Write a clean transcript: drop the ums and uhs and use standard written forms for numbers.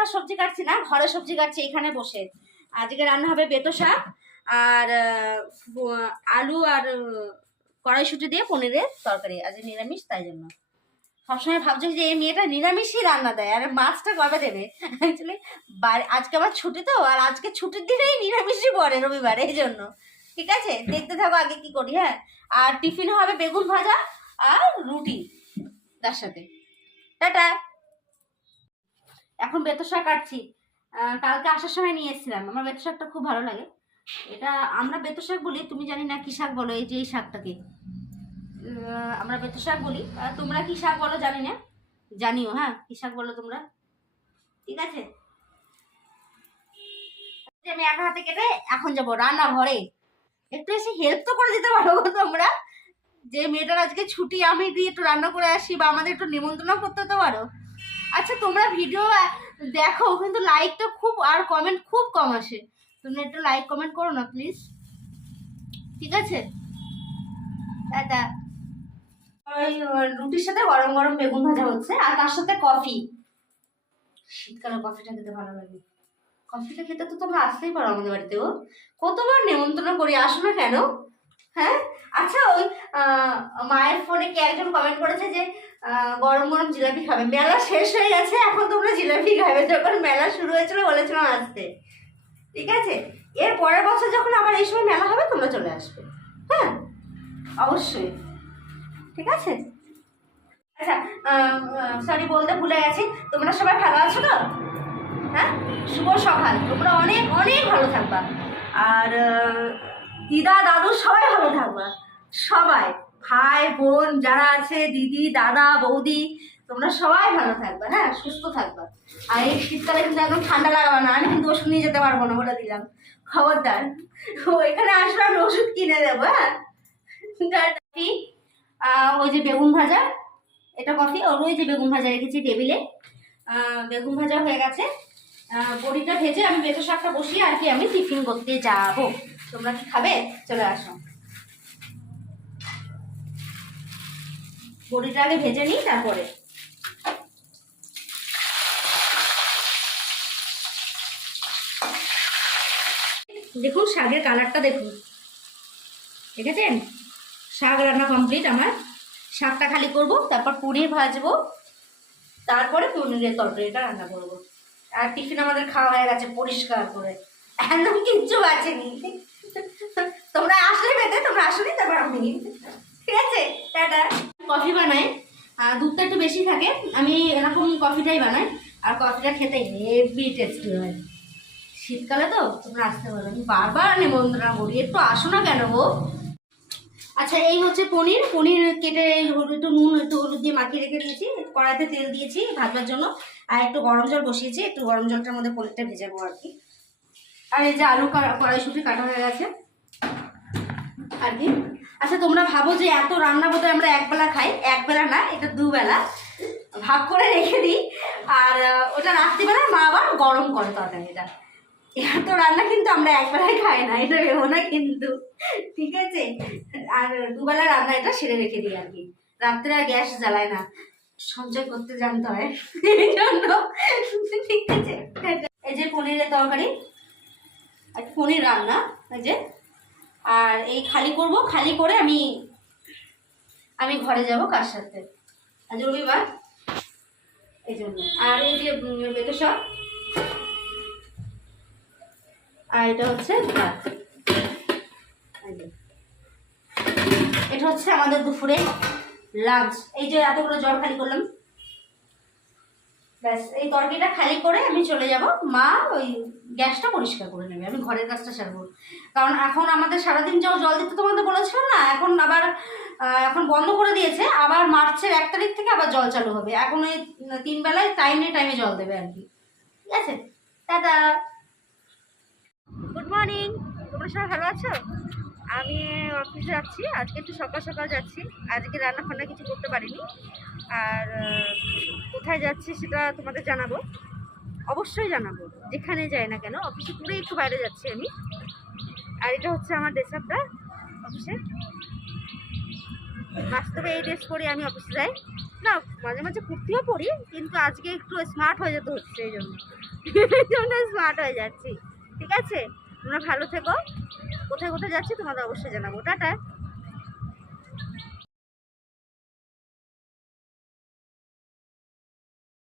রান্নাঘর সবজি কাটছি না, ঘরে সবজি কাটছি এখানে বসে। আজকে রান্না হবে বেতো শাক আর আলু আর কড়াইশুঁটি দিয়ে পনিরের তরকারি। আজকে নিরামিষ, তাই জন্য সবসময় ভাবছি যে এই মেয়েটা নিরামিষই রান্না দেয়, আর মাছটা কবে দেবে। অ্যাকচুয়ালি আজকে আবার ছুটি তো, আর আজকে ছুটির দিনেই নিরামিষই পড়ে, রবিবার, এই জন্য। ঠিক আছে, দেখতে থাকো আগে কি করি। হ্যাঁ, আর টিফিন হবে বেগুন ভাজা আর রুটি তার সাথে। টাটা। এখন বেতো শাক কাটছি। কালকে আসার সময় নিয়ে এসেছিলাম। আমার বেতো শাকটা খুব ভালো লাগে। এটা আমরা বেতো শাক বলি, তুমি জানি না কি শাক বলো। এই যে এই শাকটাকে আমরা বেতো শাক বলি। তোমরা কি শাক বলো জানি না, জানিও। হ্যাঁ, কি শাক বলো তোমরা, ঠিক আছে। আমি একা হাতে কেটে এখন যাবো রান্নাঘরে। একটু এসে হেল্প তো করে দিতে পারো তোমরা। যে মেয়েটার আজকে ছুটি, আমি দিয়ে একটু রান্না করে আসি, বা আমাদের একটু নিমন্ত্রণ করতে তো পারো। আচ্ছা, তোমরা ভিডিও দেখো কিন্তু লাইকটা খুব আর কমেন্ট খুব কম আসে। তোমরা একটু লাইক কমেন্ট করো না প্লিজ, ঠিক আছে। টাটা। ওই রুটির সাথে গরম গরম বেগুন ভাজা হচ্ছে, আর তার সাথে কফি। শীতকালে কফিটা খেতে ভালো লাগে। কফিটা খেতে তো তোমরা আসতেই পারো আমাদের বাড়িতেও। কতবার নিমন্ত্রণ করি, আসো না কেন? হ্যাঁ। আচ্ছা, ওই মায়ের ফোনে কে একজন কমেন্ট করেছে যে গরম গরম জিলাপি খাবে। মেলা শেষ হয়ে গেছে, এখন তোমরা জিলাপি খাবে। যখন মেলা শুরু হয়েছিল বলেছিলাম আসতে, ঠিক আছে। এর পরের বছর যখন আবার এই সময় মেলা হবে তোমরা চলে আসবে। হ্যাঁ, অবশ্যই, ঠিক আছে। আচ্ছা, সরি বলতে ভুলে গেছি, তোমরা সবাই ভালো আছো তো? হ্যাঁ, শুভ সকাল। তোমরা অনেক অনেক ভালো থাকবা, আর দিদা দাদু সবাই ভালো থাকবা। সবাই ভাই বোন যারা আছে, দিদি দাদা বৌদি, তোমরা সবাই ভালো থাকবা। হ্যাঁ, সুস্থ থাকবা। আর এই শীতকালে কিন্তু একদম ঠান্ডা লাগাবে না। আমি কিন্তু ওষুধ নিয়ে যেতে পারবো না, বলে দিলাম, খবরদার। এখানে আসলে আমি ওষুধ কিনে দেবো। হ্যাঁ, ওই যে বেগুন ভাজা, এটা কফি। আর ওই যে বেগুন ভাজা রেখেছি টেবিলে, বেগুন ভাজা হয়ে গেছে। বড়িটা ভেজে আমি বেতো শাকটা বসিয়ে আর কি আমি টিফিন করতে যাবো। তোমরা কি খাবে? চলে আসো। বড়িটা আগে ভেজে নিই, তারপরে। দেখুন শাকের কালারটা দেখুন, দেখেছেন? শাক রান্না কমপ্লিট আমার। শাকটা খালি করব, তারপর পনির ভাজবো, তারপরে পনিরের তরকারিটা রান্না করবো। আর টিফিন আমাদের খাওয়া হয়ে গেছে পরিষ্কার করে, একদম কিচ্ছু বাঁচেনি। তোমরা আসলে পেতে, তোমরা আসলে তারপর আমি, ঠিক আছে। টাটা। কফি বানাই, দুধটা একটু বেশি থাকে, আমি এরকম কফিটাই বানাই। আর কফিটা খেতে হেভি টেস্টি হয়। শীতকালে তো তোমরা আসতে পারো, আমি বারবার নিমন্ত্রণ করি, একটু আসো না কেন গো। আচ্ছা, এই হচ্ছে পনির। পনির কেটে একটু নুন একটু হলুদ দিয়ে মাখিয়ে রেখে দিয়েছি। কড়াইতে তেল দিয়েছি ভাজবার জন্য, আর একটু গরম জল বসিয়েছি। একটু গরম জলটার মধ্যে পনিরটা ভেজাবো আর কি। আর এই যে আলু কড়াইশুঁটি কাটা হয়ে গেছে আর কি। আচ্ছা, তোমরা ভাবো যে এত রান্না বোধহয় আমরা একবেলা খাই। একবেলা না, এটা দুবেলা ভাগ করে রেখে দিই। আর ওটা রাত্রিবেলা মা আবার গরম করে তরকারিটা। এত রান্না কিন্তু আমরা একবেলায় খাই না, এটা ভেবো না কিন্তু, ঠিক আছে। আর দুবেলা রান্না এটা সেরে রেখে দিই আর কি। রাত্রে আর গ্যাস জ্বালায় না, সঞ্চয় করতে জানতে হয়, এই জন্য, ঠিক আছে। এই যে পনিরের তরকারি, আর পনির রান্না, এই যে। আর এই খালি করব, খালি করে আমি ঘরে যাব কার সাথে, আজ রবিবার, এই জন্য। আর এই যে বেতো শাক, আর এটা হচ্ছে ভাত। এটা হচ্ছে আমাদের দুপুরে লাঞ্চ। এই যে এতগুলো জল খালি করলাম, ব্যাস। এই তরকারিটা খালি করে আমি চলে যাব। মা ওই গ্যাসটা পরিষ্কার করে নেবে, আমি ঘরের কাজটা সারবো। কারণ এখন আমাদের সারাদিন জল দিতে তোমাদের বলেছিলাম না, এখন আবার এখন বন্ধ করে দিয়েছে। আবার মার্চের 1 তারিখ থেকে আবার জল চালু হবে। এখন ওই 3 বেলায় টাইমে টাইমে জল দেবে আর কি, ঠিক আছে। টাটা। গুড মর্নিং, তোমরা সবাই ভালো আছো? আমি অফিসে যাচ্ছি আজকে, একটু সকাল সকাল যাচ্ছি। আজকে রান্না ফান্না কিছু করতে পারিনি। আর কোথায় যাচ্ছি সেটা তোমাদের জানাবো, অবশ্যই জানাবো। যেখানে যাই না কেন, অফিসে করে একটু বাইরে যাচ্ছি আমি। আর এটা হচ্ছে আমার ড্রেস আপটা অফিসে। বাস্তবে এই ড্রেস পরে আমি অফিসে যাই। না মাঝে মাঝে কুর্তিও পরি, কিন্তু আজকে একটু স্মার্ট হয়ে যেতে হচ্ছে, এই জন্য স্মার্ট হয়ে যাচ্ছি। ঠিক আছে, তোমরা ভালো থেকো, কোথায় কোথায় যাচ্ছি তোমাদের অবশ্যই জানাবো। টাটা।